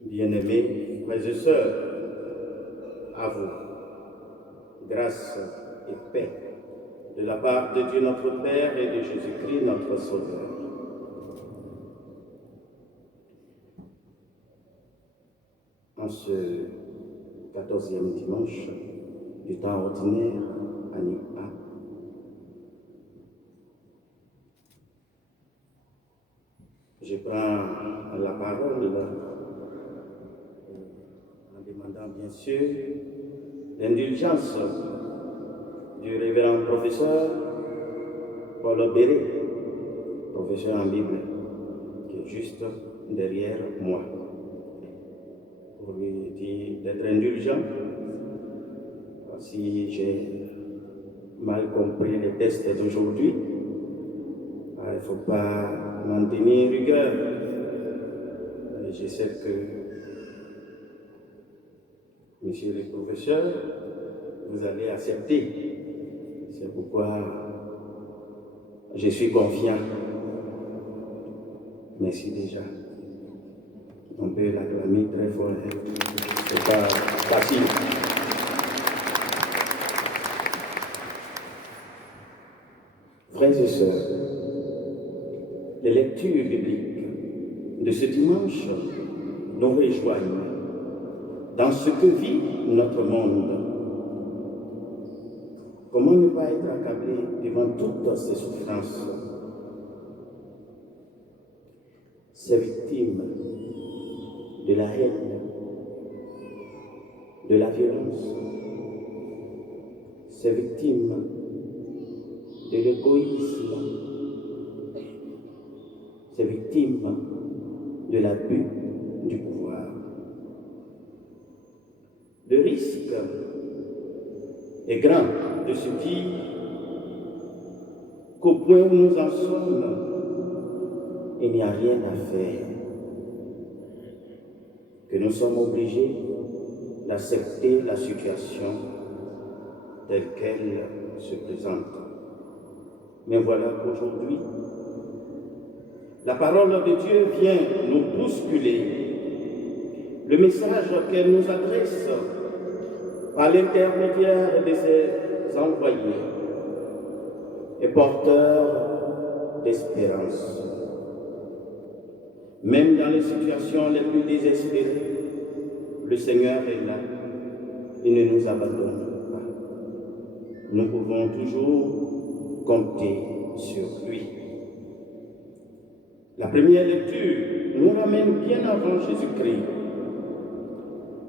Bien-aimés frères et sœurs, à vous, grâce et paix de la part de Dieu notre Père et de Jésus-Christ notre Sauveur. En ce 14e dimanche du temps ordinaire, année A, je prends la parole en demandant bien sûr l'indulgence du révérend professeur Paul Béré, professeur en Bible, qui est juste derrière moi, pour lui dire d'être indulgent si j'ai mal compris les tests d'aujourd'hui. Il ne faut pas m'en tenir rigueur. Je sais que, monsieur le professeur, vous allez accepter. C'est pourquoi je suis confiant. Merci déjà. On peut l'acclamer très fort. C'est pas facile. Frères et sœurs, les lectures bibliques de ce dimanche nous rejoignent dans ce que vit notre monde. Comment ne pas être accablé devant toutes ces souffrances, ces victimes de la haine, de la violence, ces victimes de l'égoïsme, ces victimes de l'abus du pouvoir. Le risque est grand de se dire qu'au point où nous en sommes, il n'y a rien à faire, que nous sommes obligés d'accepter la situation telle qu'elle se présente. Mais voilà qu'aujourd'hui, la parole de Dieu vient nous bousculer. Le message qu'elle nous adresse par l'intermédiaire de ses envoyés est porteur d'espérance. Même dans les situations les plus désespérées, le Seigneur est là. Il ne nous abandonne pas. Nous pouvons toujours compter sur lui. La première lecture nous ramène bien avant Jésus-Christ.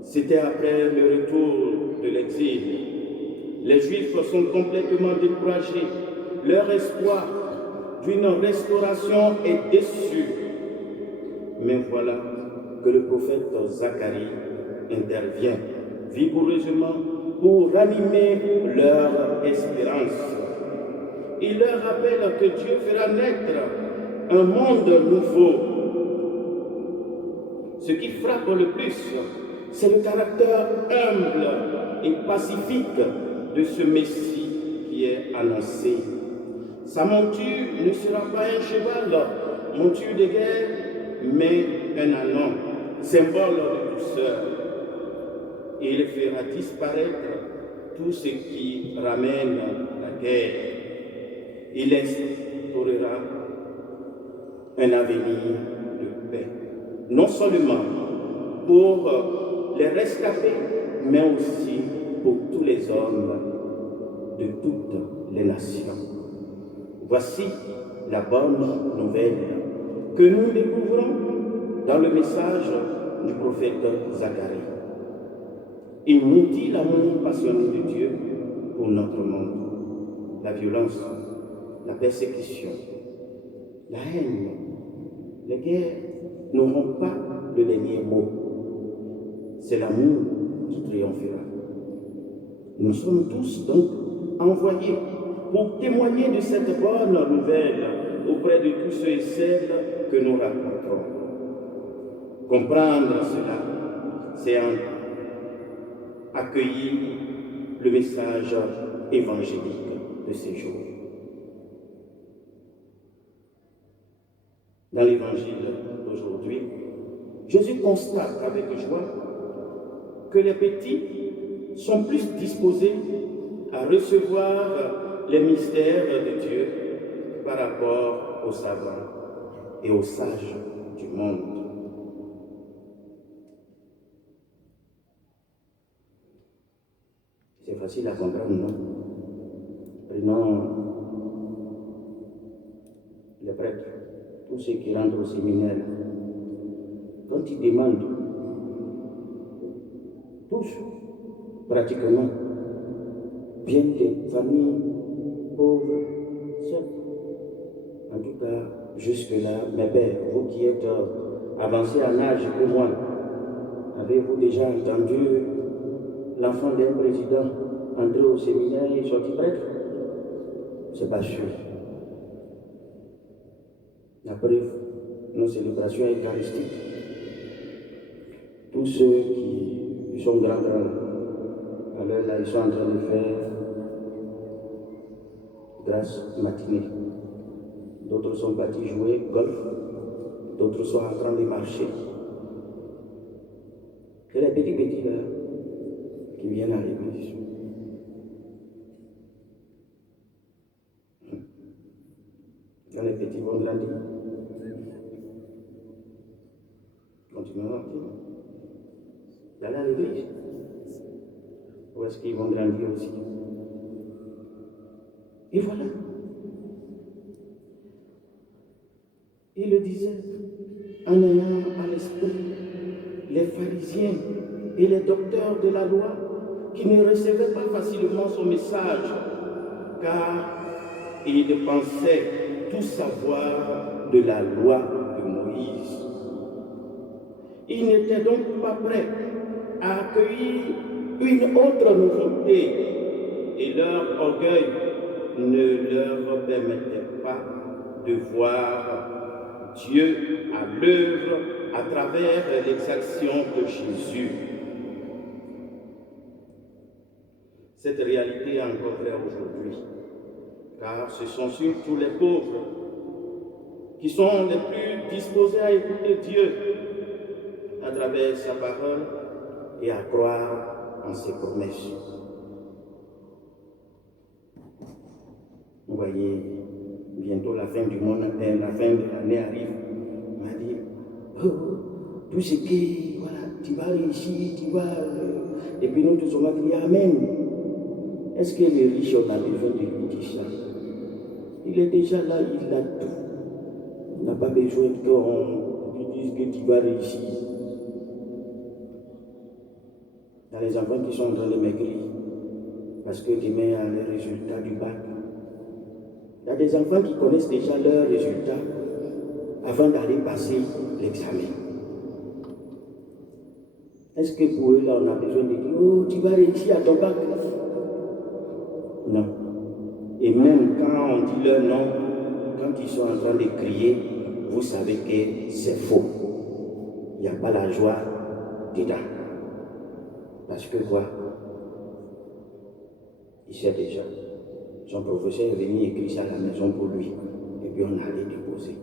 C'était après le retour de l'exil. Les Juifs sont complètement découragés. Leur espoir d'une restauration est déçu. Mais voilà que le prophète Zacharie intervient vigoureusement pour ranimer leur espérance. Il leur rappelle que Dieu fera naître un monde nouveau. Ce qui frappe le plus, c'est le caractère humble et pacifique de ce Messie qui est annoncé. Sa monture ne sera pas un cheval, monture de guerre, mais un ânon, symbole de douceur. Il fera disparaître tout ce qui ramène la guerre. Il instaurera un avenir de paix, non seulement pour les rescapés, mais aussi pour tous les hommes de toutes les nations. Voici la bonne nouvelle que nous découvrons dans le message du prophète Zacharie. Il nous dit l'amour passionné de Dieu pour notre monde, la violence, la persécution, la haine, les guerres n'auront pas le dernier mot. C'est l'amour qui triomphera. Nous sommes tous donc envoyés pour témoigner de cette bonne nouvelle auprès de tous ceux et celles que nous rencontrons. Comprendre cela, c'est accueillir le message évangélique de ces jours. Dans l'évangile d'aujourd'hui, Jésus constate avec joie que les petits sont plus disposés à recevoir les mystères de Dieu par rapport aux savants et aux sages du monde. C'est facile à comprendre, non? Prenons les prêtres, tous ceux qui rentrent au séminaire. Quand ils demandent, tous, pratiquement, viennent des familles pauvres, seules. En tout cas, jusque-là, mes pères, vous qui êtes avancés en âge que moi, avez-vous déjà entendu l'enfant d'un président entrer au séminaire et sortir prêtre? C'est pas sûr. La preuve, nos célébrations eucharistiques, tous ceux qui sont grands, alors là, ils sont en train de faire grâce matinée. D'autres sont partis jouer golf, d'autres sont en train de marcher. C'est les petits là qui viennent à l'église. Quand les petits vont grandir, continueront d'aller à l'église. Où est-ce qu'ils vont grandir aussi? Et voilà. Il le disait en ayant à l'esprit les pharisiens et les docteurs de la loi qui ne recevaient pas facilement son message, car ils pensaient tout savoir de la loi de Moïse. Ils n'étaient donc pas prêts à accueillir une autre nouveauté et leur orgueil ne leur permettait pas de voir Dieu à l'œuvre à travers l'exaction de Jésus. Cette réalité est encore vraie aujourd'hui, car ce sont surtout les pauvres qui sont les plus disposés à écouter Dieu à travers sa parole et à croire en ses promesses. Vous voyez, bientôt la fin du monde, la fin de l'année arrive. On m'a dit, oh, tout ce qui, voilà, tu vas réussir, tu vas... Et puis nous tous on va dire Amen. Est-ce que les riches ont besoin de lui dire ça? Il est déjà là, il a tout. Il n'a pas besoin qu'on lui dise que tu vas réussir. Il y a les enfants qui sont en train de maigrir parce que demain il y a les résultats du bac. Il y a des enfants qui connaissent déjà leurs résultats avant d'aller passer l'examen. Est-ce que pour eux là on a besoin de dire oh tu vas réussir à ton bac? Non. Et même quand on dit leur nom, quand ils sont en train de crier, vous savez que c'est faux. Il n'y a pas la joie dedans. Parce que quoi? Il sait déjà. Son professeur est venu écrire ça à la maison pour lui. Et puis on allait déposer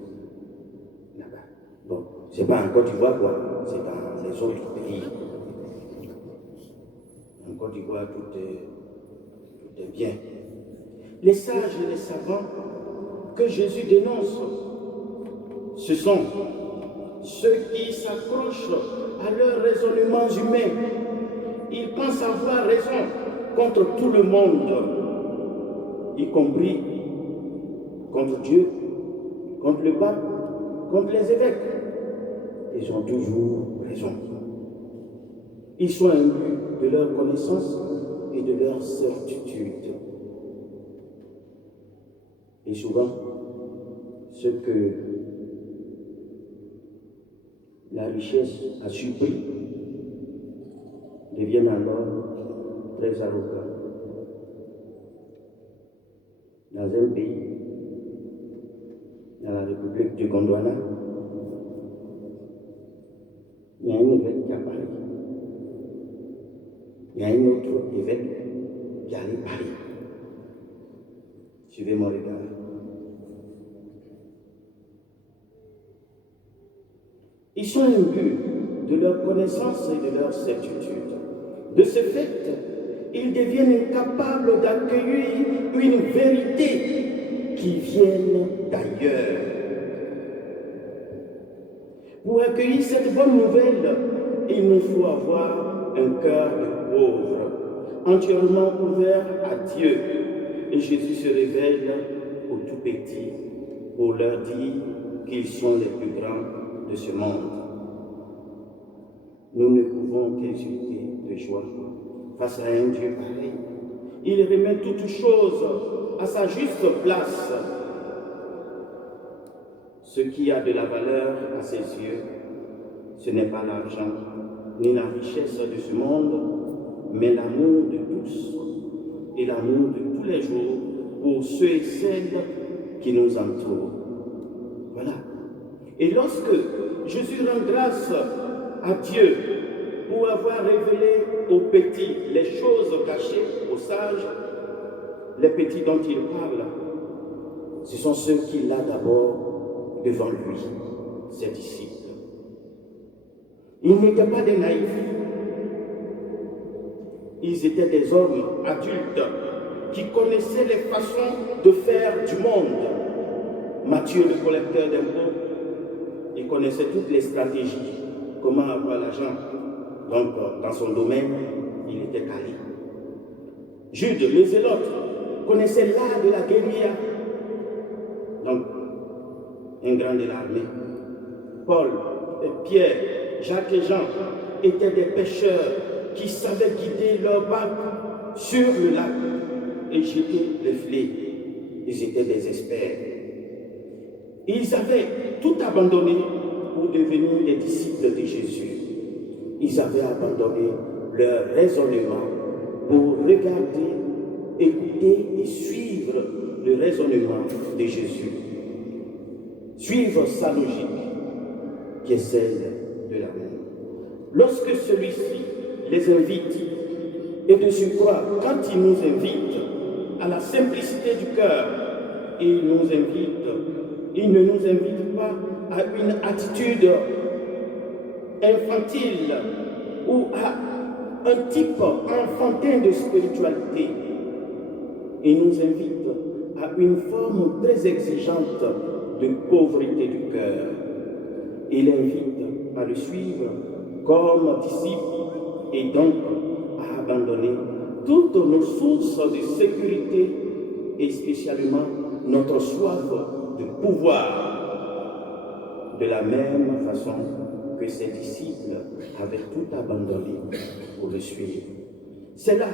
là-bas. Bon, c'est pas en Côte d'Ivoire quoi, c'est dans les autres pays. En Côte d'Ivoire, tout est bien. Les sages et les savants que Jésus dénonce, ce sont ceux qui s'accrochent à leurs raisonnements humains. Ils pensent avoir raison contre tout le monde, y compris contre Dieu, contre le pape, contre les évêques. Ils ont toujours raison. Ils sont imbus de leur connaissance et de leur certitude. Et souvent, ce que la richesse a suppris deviennent alors très arrogants. Dans un pays, dans la République du Gondwana, il y a un évêque qui a parlé. Il y a un autre évêque qui allait parler. Suivez mon regard. Ils sont imbus de leur connaissance et de leur certitude. De ce fait, ils deviennent incapables d'accueillir une vérité qui vient d'ailleurs. Pour accueillir cette bonne nouvelle, il nous faut avoir un cœur de pauvre, entièrement ouvert à Dieu. Et Jésus se révèle aux tout petits pour leur dire qu'ils sont les plus grands de ce monde. Nous ne pouvons qu'exulter de joie face à un Dieu pareil. Il remet toutes choses à sa juste place. Ce qui a de la valeur à ses yeux, ce n'est pas l'argent ni la richesse de ce monde, mais l'amour de tous et l'amour de tous les jours pour ceux et celles qui nous entourent. Voilà. Et lorsque Jésus rend grâce à Dieu pour avoir révélé aux petits les choses cachées aux sages, les petits dont il parle, ce sont ceux qu'il a d'abord devant lui, ses disciples. Ils n'étaient pas des naïfs. Ils étaient des hommes adultes qui connaissaient les façons de faire du monde. Matthieu, le collecteur d'impôts, il connaissait toutes les stratégies, comment avoir l'argent. Donc, dans son domaine, il était calé. Jude, le zélote, connaissait l'art de la guérilla. Donc, un grand de l'armée. Paul, Pierre, Jacques et Jean étaient des pêcheurs qui savaient guider leur barque sur le lac et jeter les filets. Ils étaient des experts. Ils avaient tout abandonné pour devenir les disciples de Jésus. Ils avaient abandonné leur raisonnement pour regarder, écouter et suivre le raisonnement de Jésus. Suivre sa logique, qui est celle de l'amour. Lorsque celui-ci les invite, et de surcroît, quand il nous invite à la simplicité du cœur, il ne nous invite pas à une attitude infantile ou à un type enfantin de spiritualité. Il nous invite à une forme très exigeante de pauvreté du cœur. Il invite à le suivre comme disciple et donc à abandonner toutes nos sources de sécurité et spécialement notre soif de pouvoir, de la même façon que ses disciples avaient tout abandonné pour le suivre. C'est là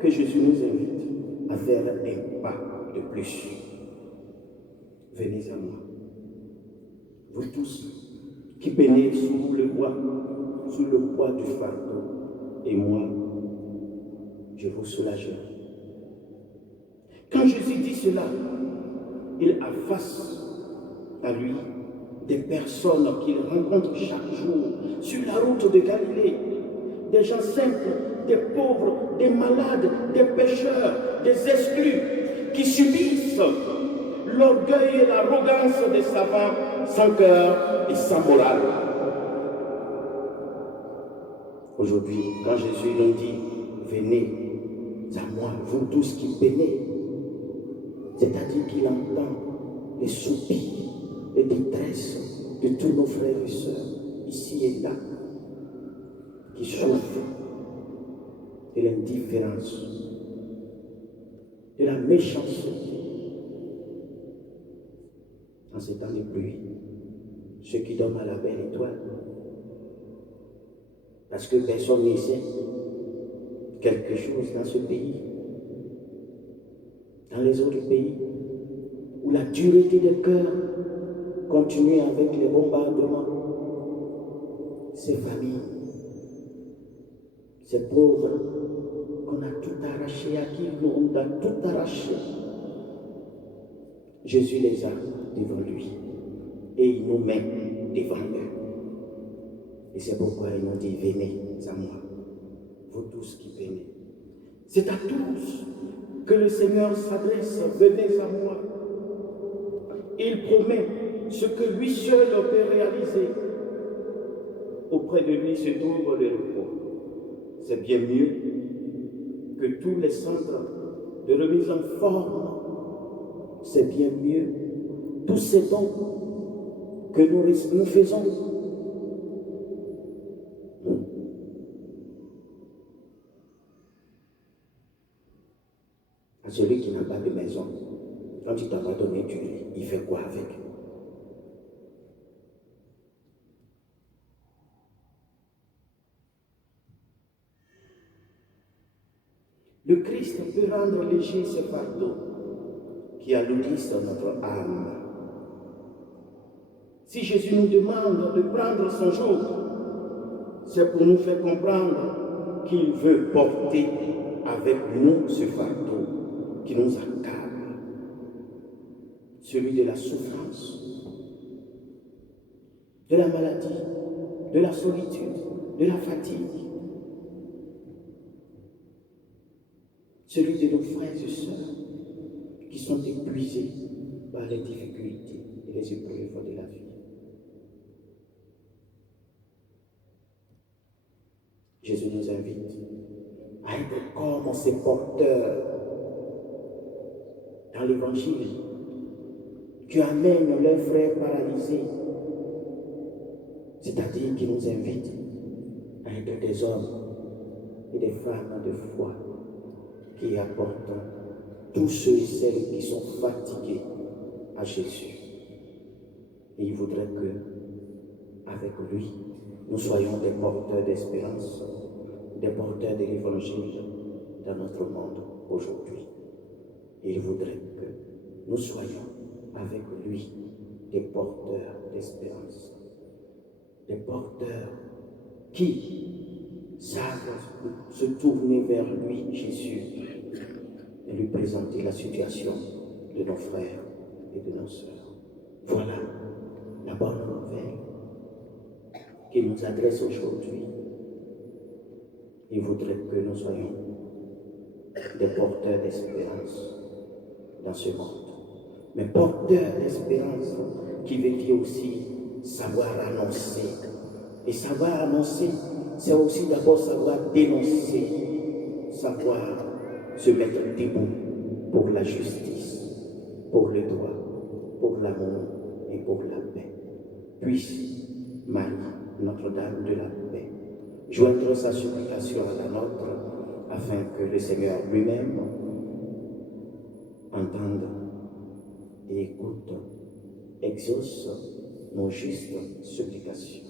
que Jésus nous invite à faire un pas de plus. Venez à moi, vous tous qui peinez sous le poids du fardeau, et moi, je vous soulagerai. Quand Jésus dit cela, il a face à lui des personnes qu'il rencontre chaque jour sur la route de Galilée, des gens simples, des pauvres, des malades, des pécheurs, des exclus, qui subissent l'orgueil et l'arrogance des savants sans cœur et sans morale. Aujourd'hui, quand Jésus nous dit « Venez à moi, vous tous qui peinez », c'est-à-dire qu'il entend les soupirs, les détresses de tous nos frères et sœurs, ici et là, qui souffrent de l'indifférence, de la méchanceté. En ces temps de pluie, ceux qui dorment à la belle étoile, parce que personne ne sait quelque chose dans ce pays, dans les autres pays, où la dureté des cœurs continue avec les bombardements. Ces familles, ces pauvres qu'on a tout arraché, à qui on a tout arraché, Jésus les a devant lui et il nous met devant eux. Et c'est pourquoi il nous dit, venez à moi, vous tous qui peinez. C'est à tous que le Seigneur s'adresse, venez à moi. Il promet ce que lui seul peut réaliser. auprès de lui se trouve le repos. C'est bien mieux que tous les centres de remise en forme. C'est bien mieux tous ces dons que nous faisons. À celui qui n'a pas de maison, quand il t'a pas donné du lit, il fait quoi avec? Le Christ peut rendre léger ce fardeau qui alourdissent notre âme. Si Jésus nous demande de prendre son joug, c'est pour nous faire comprendre qu'il veut porter avec nous ce fardeau qui nous accable, celui de la souffrance, de la maladie, de la solitude, de la fatigue, celui de nos frères et sœurs qui sont épuisés par les difficultés et les épreuves de la vie. Jésus nous invite à être comme ces porteurs dans l'évangile qui amènent leurs frères paralysés, c'est-à-dire qui nous invite à être des hommes et des femmes de foi qui apportent tous ceux et celles qui sont fatigués à Jésus. Et il voudrait que, avec lui, nous soyons des porteurs d'espérance, des porteurs de l'évangile dans notre monde aujourd'hui. Il voudrait que nous soyons avec lui des porteurs d'espérance, des porteurs qui savent se tourner vers lui, Jésus, et lui présenter la situation de nos frères et de nos sœurs. Voilà la bonne nouvelle qu'il nous adresse aujourd'hui. Il voudrait que nous soyons des porteurs d'espérance dans ce monde. Mais porteurs d'espérance qui veut dire aussi savoir annoncer. Et savoir annoncer, c'est aussi d'abord savoir dénoncer, savoir se mettre debout pour la justice, pour le droit, pour l'amour et pour la paix. Puisse Marie, Notre-Dame de la paix, joindre sa supplication à la nôtre, afin que le Seigneur lui-même entende et écoute, exauce nos justes supplications.